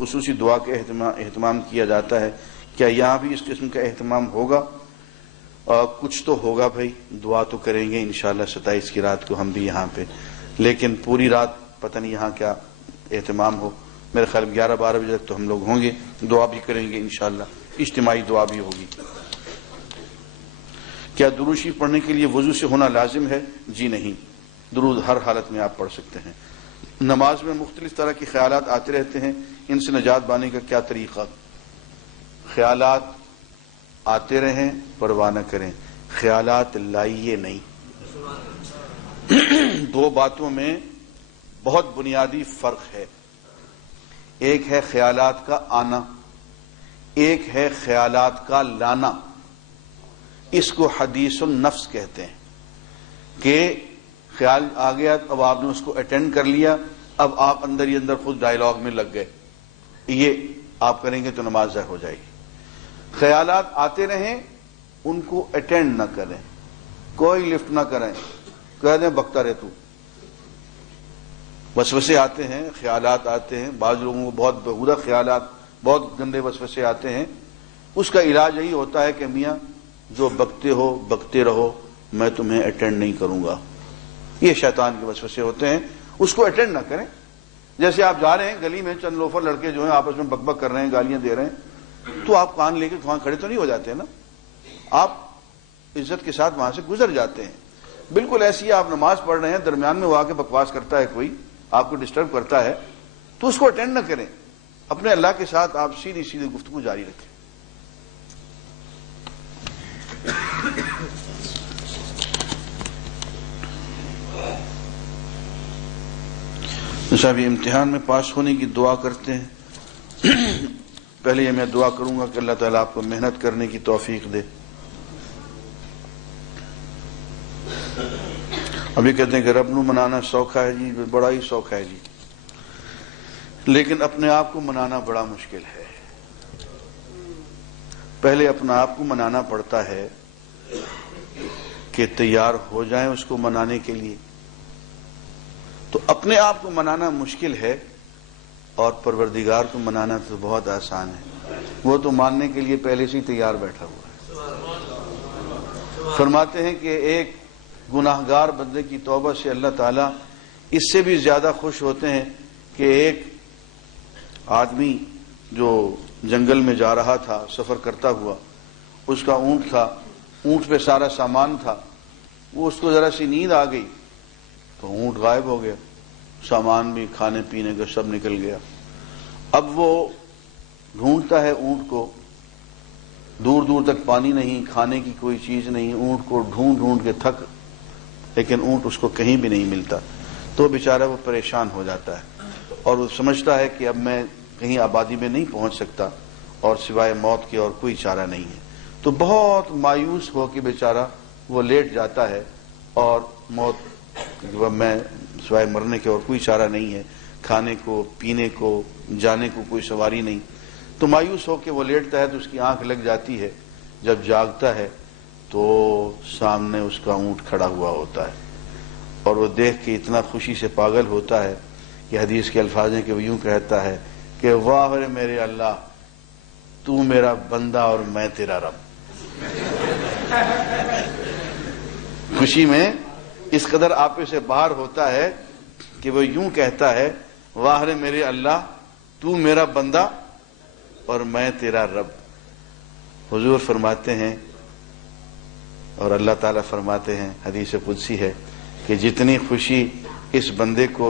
خصوصی دعا کا اہتمام کیا جاتا ہے، کیا یہاں بھی اس قسم کا اہتمام ہوگا؟ کچھ تو ہوگا بھائی، دعا تو کریں گے انشاءاللہ 27 کی رات کو ہم بھی یہاں پہ، لیکن پوری رات پتہ نہیں یہاں کیا اہتمام ہو۔ میرے خیال 11-12 بجے تک تو ہم لوگ ہوں گے، دعا بھی کریں گے انشاءاللہ، اجتماعی دعا بھی ہوگی۔ کیا درود شریف پڑھنے کے لیے وضو سے ہونا لازم ہے؟ جی نہیں، درود ہر حالت میں آپ پڑھ سکتے ہیں۔ نماز میں مختلف طرح کے خیالات آتے رہتے ہیں، ان سے نجات پانے کا کیا طریقہ؟ خیالات آتے رہیں، پرواہ نہ کریں، خیالات لائیے نہیں۔ دو باتوں میں بہت بنیادی فرق ہے، ایک ہے خیالات کا آنا، ایک ہے خیالات کا لانا۔ اس کو حدیث النفس کہتے ہیں کہ خیال آ گیا، اب آپ نے اس کو اٹینڈ کر لیا، اب آپ اندر ہی اندر خود ڈائیلاگ میں لگ گئے، یہ آپ کریں گے تو نماز ضائع ہو جائے گی۔ خیالات آتے رہیں، ان کو اٹینڈ نہ کریں، کوئی لفٹ نہ کریں، کہہ دیں بکتا رہ تو۔ وسوسے آتے ہیں، خیالات آتے ہیں، بعض لوگوں کو بہت بہودہ خیالات، بہت گندے وسوسے آتے ہیں، اس کا علاج یہی ہوتا ہے کہ میاں جو بکتے ہو بکتے رہو، میں تمہیں اٹینڈ نہیں کروں گا۔ یہ شیطان کے وسوسے ہوتے ہیں، اس کو اٹینڈ نہ کریں۔ جیسے آپ جا رہے ہیں گلی میں، چند لوفر لڑکے جو ہیں آپس میں بک بک کر رہے ہیں، گالیاں دے رہے ہیں، تو آپ کان لے کے وہاں کھڑے تو نہیں ہو جاتے نا، آپ عزت کے ساتھ وہاں سے گزر جاتے ہیں۔ بالکل ایسی آپ نماز پڑھ رہے ہیں، درمیان میں وہ آ کے بکواس کرتا ہے، کوئی آپ کو ڈسٹرب کرتا ہے، تو اس کو اٹینڈ نہ کریں، اپنے اللہ کے ساتھ آپ سیدھی سیدھی گفتگو جاری رکھیں۔ صاحب امتحان میں پاس ہونے کی دعا کرتے ہیں، پہلے یہ میں دعا کروں گا کہ اللہ تعالیٰ آپ کو محنت کرنے کی توفیق دے۔ ابھی کہتے ہیں کہ رب نو منانا سوکھا ہے جی، بڑا ہی سوکھا ہے جی، لیکن اپنے آپ کو منانا بڑا مشکل ہے۔ پہلے اپنا آپ کو منانا پڑتا ہے کہ تیار ہو جائیں اس کو منانے کے لیے۔ تو اپنے آپ کو منانا مشکل ہے، اور پروردگار کو منانا تو بہت آسان ہے، وہ تو ماننے کے لیے پہلے سے ہی تیار بیٹھا ہوا ہے۔ فرماتے ہیں کہ ایک گناہگار بندے کی توبہ سے اللہ تعالیٰ اس سے بھی زیادہ خوش ہوتے ہیں کہ ایک آدمی جو جنگل میں جا رہا تھا سفر کرتا ہوا، اس کا اونٹ تھا، اونٹ پہ سارا سامان تھا، وہ اس کو ذرا سی نیند آ گئی تو اونٹ غائب ہو گیا، سامان بھی کھانے پینے کا سب نکل گیا۔ اب وہ ڈھونڈتا ہے اونٹ کو، دور دور تک پانی نہیں، کھانے کی کوئی چیز نہیں، اونٹ کو ڈھونڈ ڈھونڈ کے تھک، لیکن اونٹ اس کو کہیں بھی نہیں ملتا، تو بیچارہ وہ پریشان ہو جاتا ہے، اور وہ سمجھتا ہے کہ اب میں کہیں آبادی میں نہیں پہنچ سکتا، اور سوائے موت کے اور کوئی چارہ نہیں ہے۔ تو بہت مایوس ہو کے بیچارہ وہ لیٹ جاتا ہے، اور موت میں سوائے مرنے کے اور کوئی چارہ نہیں ہے، کھانے کو پینے کو جانے کو کوئی سواری نہیں، تو مایوس ہو کے وہ لیٹتا ہے، تو اس کی آنکھ لگ جاتی ہے، جب جاگتا ہے تو سامنے اس کا اونٹ کھڑا ہوا ہوتا ہے، اور وہ دیکھ کے اتنا خوشی سے پاگل ہوتا ہے کہ حدیث کے الفاظ ہیں کہ وہ یوں کہتا ہے کہ واہ رے میرے اللہ، تو میرا بندہ اور میں تیرا رب۔ خوشی میں اس قدر آپے سے باہر ہوتا ہے کہ وہ یوں کہتا ہے واہ رے میرے اللہ، تو میرا بندہ اور میں تیرا رب۔ حضور فرماتے ہیں اور اللہ تعالیٰ فرماتے ہیں، حدیث قدسی ہے کہ جتنی خوشی اس بندے کو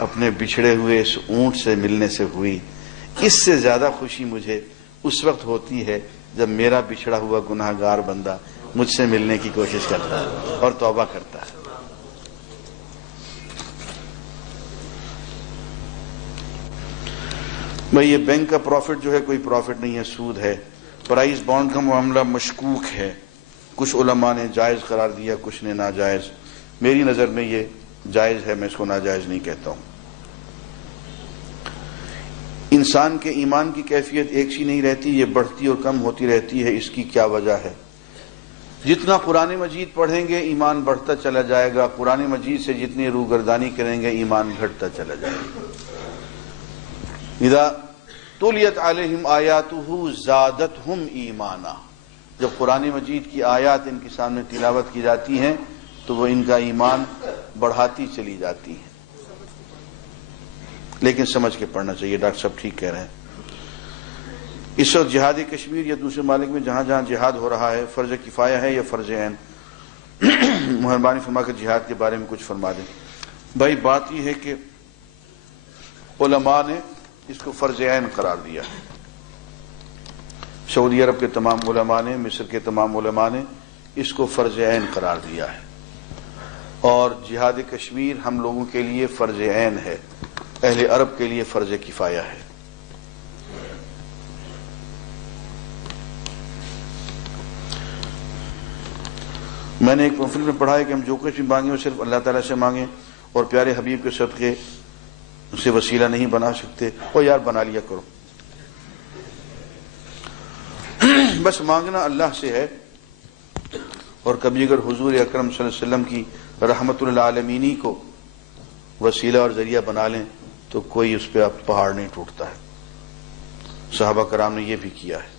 اپنے بچھڑے ہوئے اس اونٹ سے ملنے سے ہوئی، اس سے زیادہ خوشی مجھے اس وقت ہوتی ہے جب میرا بچھڑا ہوا گناہگار بندہ مجھ سے ملنے کی کوشش کرتا ہے اور توبہ کرتا ہے۔ بھئی یہ بینک کا پروفٹ جو ہے کوئی پروفٹ نہیں ہے، سود ہے۔ پرائز بانڈ کا معاملہ مشکوک ہے، کچھ علماء نے جائز قرار دیا، کچھ نے ناجائز۔ میری نظر میں یہ جائز ہے، میں اس کو ناجائز نہیں کہتا ہوں۔ انسان کے ایمان کی کیفیت ایک سی نہیں رہتی، یہ بڑھتی اور کم ہوتی رہتی ہے، اس کی کیا وجہ ہے؟ جتنا قرآن مجید پڑھیں گے ایمان بڑھتا چلا جائے گا، قرآن مجید سے جتنی روگردانی کریں گے ایمان گھٹتا چلا جائے گا۔ اذا تولیت علیہم آیاتہ زادتہم ایمانا، جب قرآن مجید کی آیات ان کے سامنے تلاوت کی جاتی ہیں تو وہ ان کا ایمان بڑھاتی چلی جاتی ہیں. لیکن سمجھ کے پڑھنا چاہیے. ڈاکٹر صاحب ٹھیک کہہ رہے ہیں. اس وقت جہاد کشمیر یا دوسرے ممالک میں جہاں جہاں جہاد ہو رہا ہے فرض کفایہ ہے یا فرض عین؟ مہربانی فرما کر جہاد کے بارے میں کچھ فرما دیں. بھائی بات یہ ہے کہ علماء نے اس کو فرض عین قرار دیا ہے. سعودی عرب کے تمام علماء نے، مصر کے تمام علماء نے اس کو فرض عین قرار دیا ہے. اور جہاد کشمیر ہم لوگوں کے لیے فرض عین ہے، اہل عرب کے لیے فرض کفایہ ہے. میں نے ایک پمفلٹ میں پڑھا ہے کہ ہم جو کچھ بھی مانگیں وہ صرف اللہ تعالیٰ سے مانگیں اور پیارے حبیب کے صدقے اسے وسیلہ نہیں بنا سکتے. اور یار بنا لیا کرو، بس مانگنا اللہ سے ہے. اور کبھی اگر حضور اکرم صلی اللہ علیہ وسلم کی رحمت للعالمینی کو وسیلہ اور ذریعہ بنا لیں تو کوئی اس پہ اب پہاڑ نہیں ٹوٹتا ہے. صحابہ کرام نے یہ بھی کیا ہے.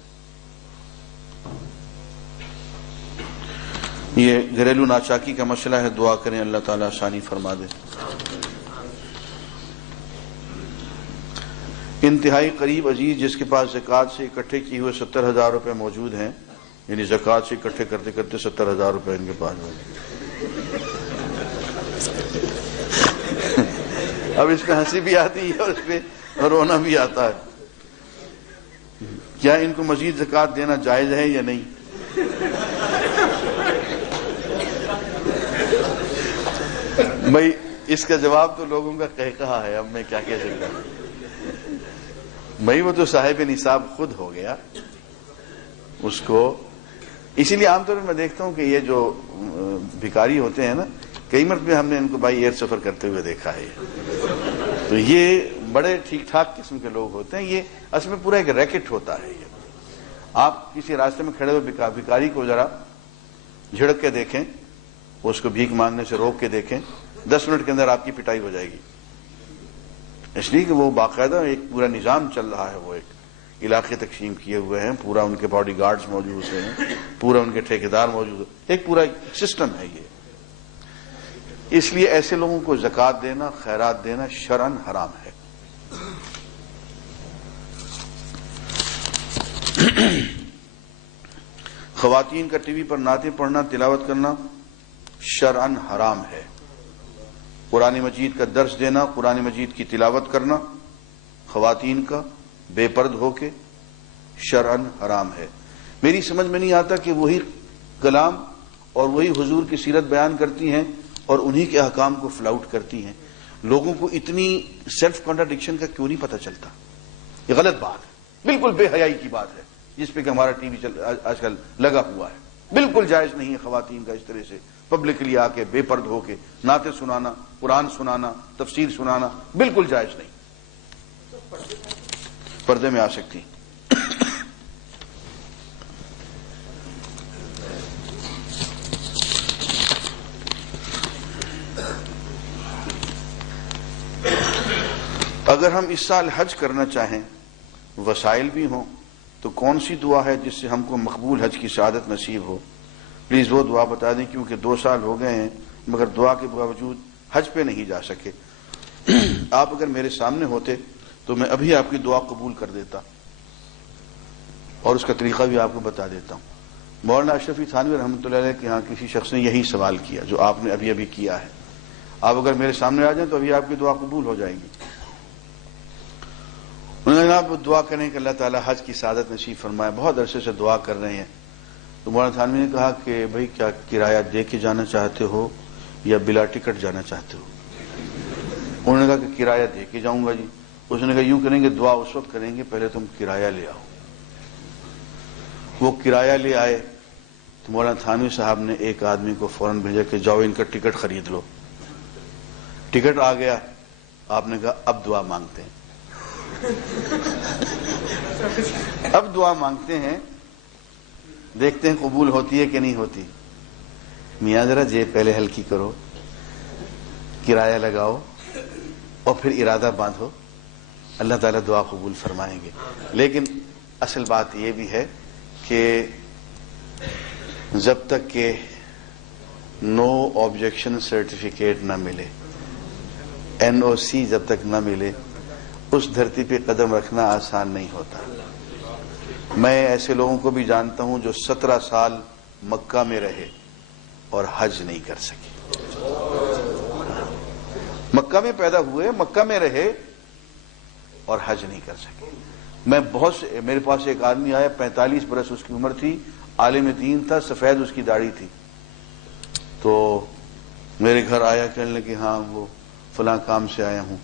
یہ گھریلو ناچاکی کا مسئلہ ہے، دعا کریں اللہ تعالیٰ آسانی فرما دے. انتہائی قریب عزیز جس کے پاس زکوٰۃ سے اکٹھے کیے ہوئے 70,000 روپے موجود ہیں، یعنی زکوٰۃ سے اکٹھے کرتے کرتے 70,000 روپے ان کے پاس موجود. اب اس پہ ہنسی بھی آتی ہے اور اس پہ رونا بھی آتا ہے. کیا ان کو مزید زکوٰۃ دینا جائز ہے یا نہیں؟ بھائی اس کا جواب تو لوگوں کا قہقہا ہے، اب میں کیا کہہ سکتا ہوں. بھائی وہ تو صاحب نصاب خود ہو گیا اس کو. اسی لیے عام طور پر میں دیکھتا ہوں کہ یہ جو بھکاری ہوتے ہیں نا، کئی مرتبہ ہم نے ان کو بائی ایئر سفر کرتے ہوئے دیکھا ہے. تو یہ بڑے ٹھیک ٹھاک قسم کے لوگ ہوتے ہیں. یہ اصل میں پورا ایک ریکٹ ہوتا ہے. یہ آپ کسی راستے میں کھڑے ہوئے بھکاری کو ذرا جھڑک کے دیکھیں، اس کو بھیک مانگنے سے روک کے دیکھیں، 10 منٹ کے اندر آپ کی پٹائی ہو جائے گی. اس لیے کہ وہ باقاعدہ ایک پورا نظام چل رہا ہے. وہ ایک علاقے تقسیم کیے ہوئے ہیں، پورا ان کے باڈی گارڈز موجود ہوتے ہیں، پورا ان کے ٹھیکیدار موجود ہیں، ایک پورا سسٹم ہے یہ. اس لیے ایسے لوگوں کو زکوٰۃ دینا، خیرات دینا شرعاً حرام ہے. خواتین کا ٹی وی پر نعتیں پڑھنا، تلاوت کرنا شرعاً حرام ہے. قرآن مجید کا درس دینا، قرآن مجید کی تلاوت کرنا خواتین کا بے پرد ہو کے شرعاً حرام ہے. میری سمجھ میں نہیں آتا کہ وہی کلام اور وہی حضور کی سیرت بیان کرتی ہیں اور انہی کے احکام کو فلاؤٹ کرتی ہیں. لوگوں کو اتنی سیلف کنٹراڈکشن کا کیوں نہیں پتہ چلتا؟ یہ غلط بات ہے، بالکل بے حیائی کی بات ہے جس پہ کہ ہمارا ٹی وی آج کل لگا ہوا ہے. بالکل جائز نہیں ہے خواتین کا اس طرح سے پبلکلی آ کے بے پرد ہو کے نعتیں سنانا، قرآن سنانا، تفسیر سنانا بالکل جائز نہیں. پردے میں آ سکتی. اگر ہم اس سال حج کرنا چاہیں، وسائل بھی ہوں، تو کون سی دعا ہے جس سے ہم کو مقبول حج کی سعادت نصیب ہو؟ پلیز وہ دعا بتا دیں، کیونکہ 2 سال ہو گئے ہیں مگر دعا کے باوجود حج پہ نہیں جا سکے. آپ اگر میرے سامنے ہوتے تو میں ابھی آپ کی دعا قبول کر دیتا اور اس کا طریقہ بھی آپ کو بتا دیتا ہوں. مولانا اشرفی تھانوی رحمۃ اللہ علیہ کے ہاں کسی شخص نے یہی سوال کیا جو آپ نے ابھی کیا ہے. آپ اگر میرے سامنے آ جائیں تو ابھی آپ کی دعا قبول ہو جائے گی. انہوں نے آپ دعا کریں کہ اللہ تعالیٰ حج کی سعادت نصیب فرمائے. بہت عرصے سے دعا کر رہے ہیں. تو مولانا تھانوی نے کہا کہ بھائی کیا کرایہ دے کے جانا چاہتے ہو یا بلا ٹکٹ جانا چاہتے ہو؟ انہوں نے کہا کہ کرایہ دے کے جاؤں گا جی. اس نے کہا یوں کریں گے، دعا اس وقت کریں گے پہلے تم کرایہ لے آؤ. وہ کرایہ لے آئے تو مولانا تھانوی صاحب نے ایک آدمی کو فوراً بھیجا کہ جاؤ ان کا ٹکٹ خرید لو. ٹکٹ آ گیا. آپ نے کہا اب دعا مانگتے ہیں. اب دعا مانگتے ہیں، دیکھتے ہیں قبول ہوتی ہے کہ نہیں ہوتی. میاں ذرا جیب پہلے ہلکی کرو، کرایہ لگاؤ اور پھر ارادہ باندھو. اللہ تعالیٰ دعا قبول فرمائیں گے. لیکن اصل بات یہ بھی ہے کہ جب تک کہ نو آبجیکشن سرٹیفکیٹ نہ ملے، NOC جب تک نہ ملے، اس دھرتی پہ قدم رکھنا آسان نہیں ہوتا. میں ایسے لوگوں کو بھی جانتا ہوں جو 17 سال مکہ میں رہے اور حج نہیں کر سکے. مکہ میں پیدا ہوئے، مکہ میں رہے اور حج نہیں کر سکے. میں بہت سے، میرے پاس ایک آدمی آیا، 45 برس اس کی عمر تھی، عالم دین تھا، سفید اس کی داڑھی تھی. تو میرے گھر آیا، کہنے لگے ہاں وہ فلاں کام سے آیا ہوں،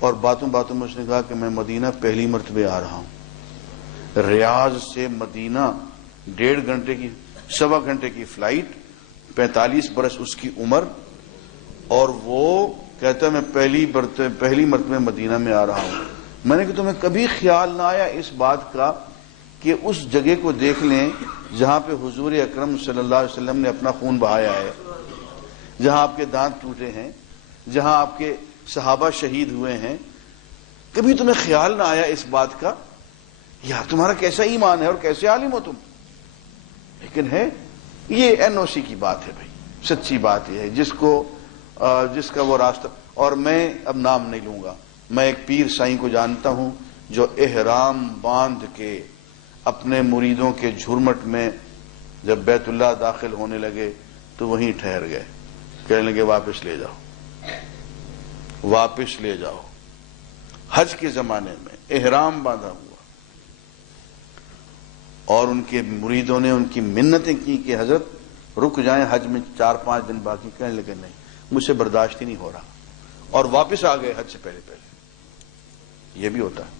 اور باتوں باتوں میں اس نے کہا کہ میں مدینہ پہلی مرتبہ آ رہا ہوں. ریاض سے مدینہ 1.5 گھنٹے کی، 1.25 گھنٹے کی فلائٹ، 45 برس اس کی عمر، اور وہ کہتا ہے میں پہلی مرتبہ مدینہ میں آ رہا ہوں. میں نے کہا تمہیں کبھی خیال نہ آیا اس بات کا کہ اس جگہ کو دیکھ لیں جہاں پہ حضور اکرم صلی اللہ علیہ وسلم نے اپنا خون بہایا ہے، جہاں آپ کے دانت ٹوٹے ہیں، جہاں آپ کے صحابہ شہید ہوئے ہیں؟ کبھی تمہیں خیال نہ آیا اس بات کا؟ یار تمہارا کیسا ایمان ہے اور کیسے عالم ہو تم. لیکن ہے یہ NOC کی بات ہے بھائی، سچی بات یہ ہے. جس کا وہ راستہ، اور میں اب نام نہیں لوں گا، میں ایک پیر سائیں کو جانتا ہوں جو احرام باندھ کے اپنے مریدوں کے جھرمٹ میں جب بیت اللہ داخل ہونے لگے تو وہیں ٹھہر گئے، کہنے لگے واپس لے جاؤ، واپس لے جاؤ. حج کے زمانے میں احرام باندھا ہوا، اور ان کے مریدوں نے ان کی منتیں کی کہ حضرت رک جائیں، حج میں 4-5 دن باقی. کہنے لگے نہیں، مجھ سے برداشت ہی نہیں ہو رہا، اور واپس آ گئے حج سے پہلے پہلے. یہ بھی ہوتا ہے.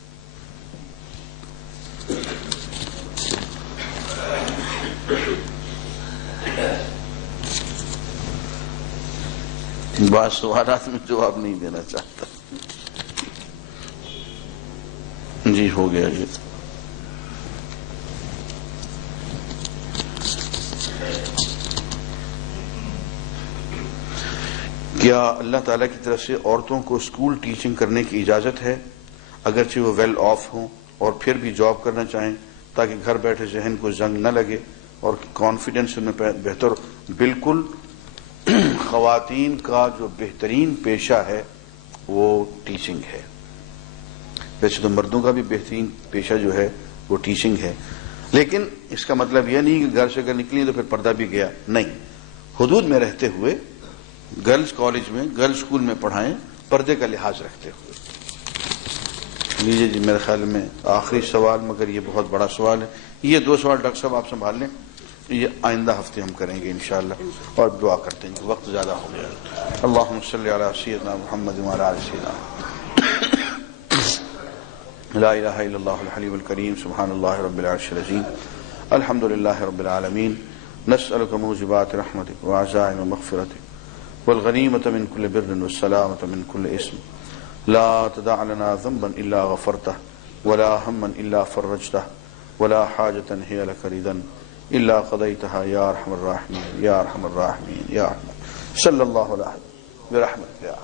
بعض سوالات میں جواب نہیں دینا چاہتا. جی ہو گیا یہ. کیا اللہ تعالیٰ کی طرف سے عورتوں کو اسکول ٹیچنگ کرنے کی اجازت ہے اگرچہ وہ ویل آف ہوں اور پھر بھی جاب کرنا چاہیں تاکہ گھر بیٹھے ذہن کو زنگ نہ لگے اور کانفیڈنس ان میں بہتر؟ بالکل. خواتین کا جو بہترین پیشہ ہے وہ ٹیچنگ ہے. ویسے تو مردوں کا بھی بہترین پیشہ جو ہے وہ ٹیچنگ ہے، لیکن اس کا مطلب یہ نہیں کہ گھر سے اگر نکلی تو پھر پردہ بھی گیا. نہیں، حدود میں رہتے ہوئے گرلز کالج میں، گرلز اسکول میں پڑھائیں، پردے کا لحاظ رکھتے ہوئے. لیجیے جی، میرے خیال میں آخری سوال، مگر یہ بہت بڑا سوال ہے. یہ 2 سوال ڈاکٹر صاحب آپ سنبھال لیں، یہ آئندہ ہفتے ہم کریں گے انشاءاللہ، اور دعا کرتے ہیں، وقت زیادہ ہو گیا. اللہم صلی علی سیدنا محمد وعلی آل سیدنا. لا الہ الا اللہ الحلیم الکریم، سبحان اللہ رب العرش العظیم، الحمد للہ رب العالمین. نسألک موجبات رحمتک وعزائم مغفرتک والغنیمۃ من کل بر والسلامۃ من کل اسم. لا تدع لنا ذنبا الا غفرته ولا ہما الا فرجته ولا حاجة هي لك رضا الا قضيتها یا ارحم الراحمین یا ارحم الراحمین یا ارحم. صلی اللہ علیہ برحمتک یا